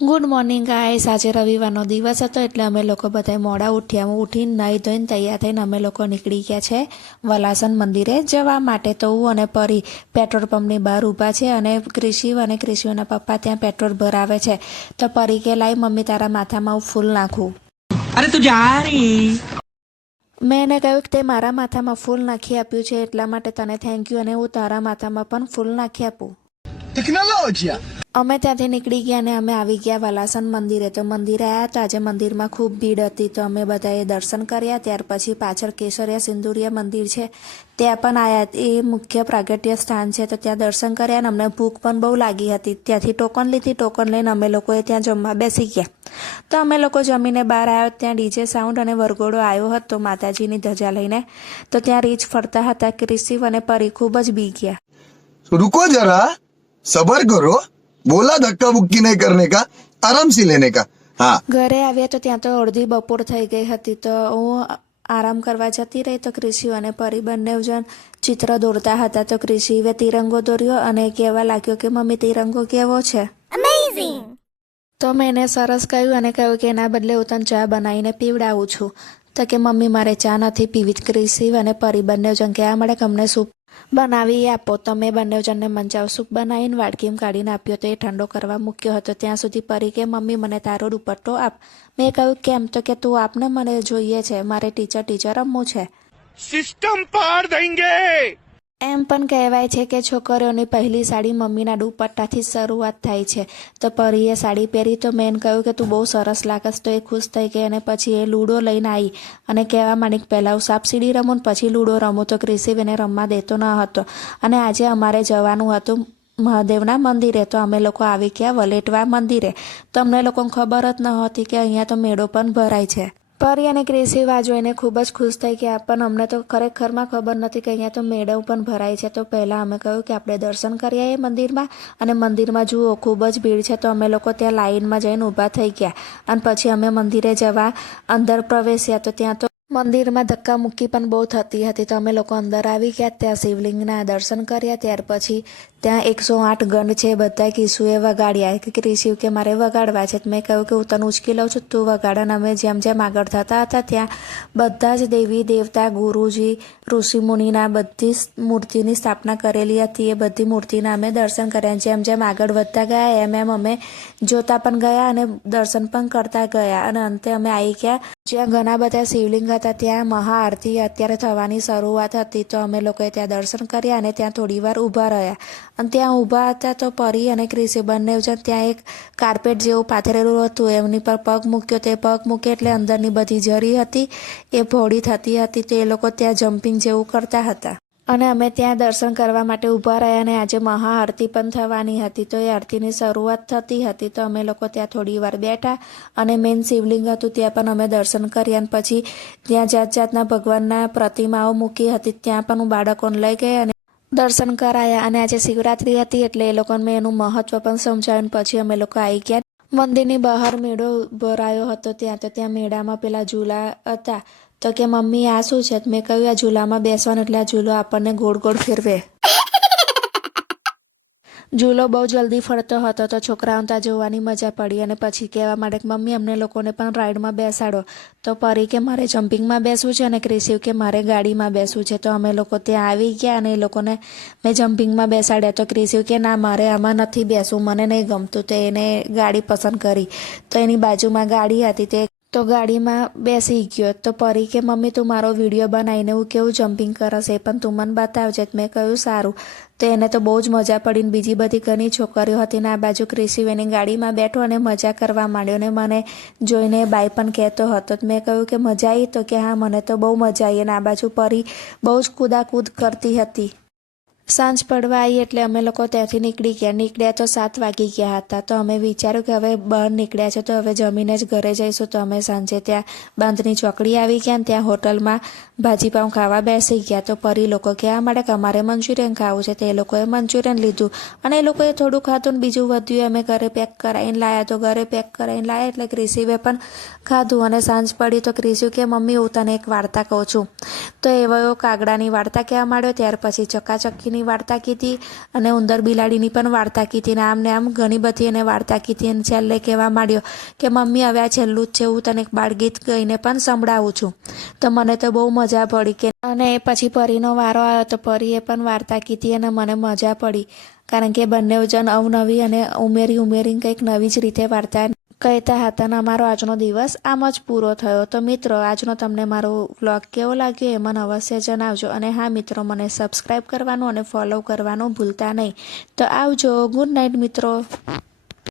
Good morning guys. આજે રવિવારનો દિવસ હતો એટલે અમે લોકો બધા મોડા ઉઠ્યા. ઉઠીને નાહી ધોઈને તૈયાર થઈને અમે લોકો નીકળી ગયા છે વલાસન મંદિરે જવા માટે. તો હું અને પરી પેટ્રોલ પંપની બહાર ઊભા છે અને ક્રિશિવ અને ક્રિશિવના પપ્પા ત્યાં પેટ્રોલ ભરાવે છે. તો પરી કે લાઈ મમ્મી તારા માથામાં હું ફૂલ નાખું. અરે તું જા રહી. મેં એને કહ્યું કે તે મારા માથામાં ફૂલ નાખી આપ્યું છે એટલા માટે તને થેન્ક યુ, અને હું તારા માથામાં પણ ફૂલ નાખી આપું. અમે ત્યાંથી નીકળી ગયા અને અમે આવી ગયા વલાસન મંદિરે. તો મંદિરે આવ્યા તો આજે મંદિરમાં ખૂબ ભીડ હતી તો અમે બધાએ દર્શન કર્યા. ત્યાર પછી પાછળ કેસરિયા સિંદુરિયા મંદિર છે ત્યાં પણ આવ્યા. એ મુખ્ય પ્રાગટ્ય સ્થાન છે તો ત્યાં દર્શન કર્યા અને અમને ભૂખ પણ બહુ લાગી હતી. ત્યાંથી ટોકન લીધી. ટોકન લઈને અમે લોકોએ ત્યાં જમવા બેસી ગયા. તો અમે લોકો જમીને બહાર આવ્યો. ત્યાં ડીજે સાઉન્ડ અને વરઘોડો આવ્યો હતો માતાજીની ધજા લઈને. તો ત્યાં રીચ ફરતા હતા. ક્રિશિવ અને પરી ખૂબ જ બી ગયા. रुको जरा, सबर करो, बोला धक्का बुक्की नहीं करने का, आराम से लेने का. हाँ. ઘરે આવ્યા તો ત્યાં તો અડધી બપોર થઈ ગઈ હતી. તો હું આરામ કરવા જતી રહી તો ક્રિશિવ અને પરી બંને જણ ચિત્ર દોરતા હતા. તો ક્રિશિવે તિરંગો દોર્યો અને કહેવા લાગ્યો કે મમ્મી તિરંગો કેવો છે. તો મેં એને સરસ કહ્યું અને કહ્યું કે એના બદલે હું તને ચા બનાવીને પીવડાવું છું. તો કે મમ્મી મારે ચા નથી પીવી. ક્રિશિવ અને પરી બંને જણ કહેવા મળે કે અમને સૂપ બનાવી આપો. તો મેં બંને જણને મંચાવ સૂપ બનાવીને વાડકીમાં કાઢીને આપ્યો. તો એ ઠંડો કરવા મૂક્યો હતો. ત્યાં સુધી પરી કે મમ્મી મને તારો દુપટ્ટો આપ. મેં કહ્યું કેમ? તો કે તું આપને, મને જોઈએ છે, મારે ટીચર રમવું છે. સિસ્ટમ પાર દેંગે. એમ પણ કહેવાય છે કે છોકરીઓની પહેલી સાડી મમ્મીના દુપટ્ટાથી જ શરૂઆત થાય છે. તો પરીએ સાડી પહેરી તો મેં એને કહ્યું કે તું બહુ સરસ લાગસ. તો એ ખુશ થઈ ગઈ અને પછી એ લૂડો લઈને આવી અને કહેવા માંડી કે પહેલાં હું સાપ સીડી રમું ને પછી લૂડો રમું. તો ક્રિશિવ એને રમવા દેતો ન હતો. અને આજે અમારે જવાનું હતું મહાદેવના મંદિરે. તો અમે લોકો આવી ગયા વલેટવા મંદિરે. તો અમને લોકોને ખબર જ ન હતી કે અહીંયા તો મેળો પણ ભરાય છે. પરી અને ક્રિશિવ આ જોઈને ખૂબ જ ખુશ થઈ ગયા. પણ અમને તો ખરેખરમાં ખબર નથી કે અહીંયા તો મેળો પણ ભરાય છે. તો પહેલાં અમે કહ્યું કે આપણે દર્શન કરીએ એ મંદિરમાં. અને મંદિરમાં જુઓ ખૂબ જ ભીડ છે. તો અમે લોકો ત્યાં લાઈનમાં જઈને ઊભા થઈ ગયા અને પછી અમે મંદિરે જવા અંદર પ્રવેશ્યા. તો ત્યાં તો મંદિરમાં ધક્કા મુક્કી પણ બહુ થતી હતી. તો અમે લોકો અંદર આવી ગયા. ત્યાં શિવલિંગના દર્શન કર્યા. ત્યાર પછી ત્યાં 108 ગંધ છે. બધા કિસ્સુએ વગાડ્યા. કે ક્રિશિવ કે મારે વગાડવા છે. મેં કહ્યું કે હું તને ઉચકી લઉં છું, તું વગાડ. અને અમે જેમ જેમ આગળ થતા હતા ત્યાં બધા જ દેવી દેવતા, ગુરુજી, ઋષિમુનિના બધી મૂર્તિની સ્થાપના કરેલી હતી. એ બધી મૂર્તિના અમે દર્શન કર્યા. જેમ જેમ આગળ વધતા ગયા એમ એમ અમે જોતા પણ ગયા અને દર્શન પણ કરતા ગયા. અને અંતે અમે આવી ગયા જ્યાં ઘણા બધા શિવલિંગ હતા. ત્યાં મહાઆરતી અત્યારે થવાની શરૂઆત હતી. તો અમે લોકોએ ત્યાં દર્શન કર્યા અને ત્યાં થોડી વાર ઊભા રહ્યા. અને ત્યાં ઊભા હતા તો પરી અને ક્રિશિવ બંને જણ ત્યાં એક કાર્પેટ જેવું પાથરેલું હતું એમની પર પગ મૂક્યો. તે પગ મૂકે એટલે અંદરની બધી જરી હતી એ ભોળી થતી હતી. તો એ લોકો ત્યાં જમ્પિંગ જેવું કરતા હતા. અને અમે ત્યાં દર્શન કરવા માટે ઊભા રહ્યા. અને આજે મહાઆરતી પણ થવાની હતી. તો એ આરતીની શરૂઆત થતી હતી. તો અમે લોકો ત્યાં થોડી વાર બેઠા અને મેઇન શિવલિંગ હતું ત્યાં પણ અમે દર્શન કર્યા. અને પછી ત્યાં જાત જાતના ભગવાનના પ્રતિમાઓ મૂકી હતી ત્યાં પણ હું બાળકોને લઈ ગઈ અને દર્શન કરાયા. અને આજે શિવરાત્રી હતી એટલે એ લોકોને મેં એનું મહત્વ પણ સમજાવ્યું. પછી અમે લોકો આવી ગયા. મંદિરની બહાર મેળો ભરાયો હતો ત્યાં. તો ત્યાં મેળામાં પેલા ઝૂલા હતા. તો કે મમ્મી આ શું છે? મેં કહ્યું આ ઝૂલામાં બેસવાનું એટલે આ ઝૂલો આપણને ગોળ ગોળ ફેરવે. ઝૂલો બહુ જલ્દી ફરતો હતો તો છોકરાઓને ત્યાં જોવાની મજા પડી. અને પછી કહેવા માંડે કે મમ્મી અમને લોકોને પણ રાઈડમાં બેસાડો. તો પરી કે મારે જમ્પિંગમાં બેસવું છે અને ક્રિશિવ કે મારે ગાડીમાં બેસવું છે. તો અમે લોકો ત્યાં આવી ગયા અને એ લોકોને મેં જમ્પિંગમાં બેસાડ્યા. તો ક્રિશિવ કે ના મારે આમાં નથી બેસવું, મને નહીં ગમતું. તો એને ગાડી પસંદ કરી. તો એની બાજુમાં ગાડી હતી તે તો ગાડીમાં બેસી ગયો. તો પરી કે મમ્મી તું મારો વિડીયો બનાવીને હું કેવું જમ્પિંગ કરશ એ પણ તું મને બતાવજે. મેં કહ્યું સારું. તો એને તો બહુ જ મજા પડી. ને બીજી બધી ઘણી છોકરીઓ હતી ને આ બાજુ ક્રિશિવ એની ગાડીમાં બેઠો અને મજા કરવા માંડ્યો. ને મને જોઈને બાય પણ કહેતો હતો. મેં કહ્યું કે મજા આવી? તો કે હા મને તો બહુ મજા આવી. અને આ બાજુ પરી બહુ જ કૂદાકૂદ કરતી હતી. સાંજ પડવા આવી એટલે અમે લોકો ત્યાંથી નીકળ્યા તો 7 વાગી ગયા હતા. તો અમે વિચાર્યું કે હવે બહાર નીકળ્યા છે તો હવે જમીને જ ઘરે જઈશું. તો અમે સાંજે ત્યાં બાંધની ચોકડી આવી ગયા અને ત્યાં હોટલમાં ભાજીપાઉં ખાવા બેસી ગયા. તો પરી લોકો કહેવા માંડ્યા કે અમારે મંચુરિયન ખાવું છે. તો એ લોકોએ મંચુરિયન લીધું અને એ લોકોએ થોડું ખાધું ને બીજું વધ્યું અમે ઘરે પેક કરાવીને લાવ્યા. તો ઘરે પેક કરાવીને લાવ્યા એટલે ક્રિશિવે પણ ખાધું. અને સાંજ પડી તો ક્રિશિવ કે મમ્મી હું તને એક વાર્તા કહું છું. તો એવો કાગડાની વાર્તા કહેવા માંડ્યો. ત્યાર પછી ચકાચકી પક્ષીની વાર્તા કીધી અને ઉંદર બિલાડીની પણ વાર્તા કીધી ને આમ ઘણી બધી એને વાર્તા કીધી અને છેલ્લે કહેવા માંડ્યો કે મમ્મી હવે આ છેલ્લું જ છે, હું તને એક બાળગીત ગાઈને પણ સંભળાવું છું. તો મને તો બહુ મજા પડી કે અને પછી પરીનો વારો આવ્યો તો પરીએ પણ વાર્તા કીધી અને મને મજા પડી કારણ કે બંને જણ અવનવી અને ઉમેરીને કંઈક નવી જ રીતે વાર્તા કહેતા હતા અને અમારો આજનો દિવસ આમ જ પૂરો થયો. તો મિત્રો આજનો તમને મારો વ્લોગ કેવો લાગ્યો એ મને અવશ્ય જણાવજો અને હા મિત્રો મને સબસ્ક્રાઈબ કરવાનું અને ફોલો કરવાનું ભૂલતા નહીં. તો આવજો. ગુડ નાઇટ મિત્રો.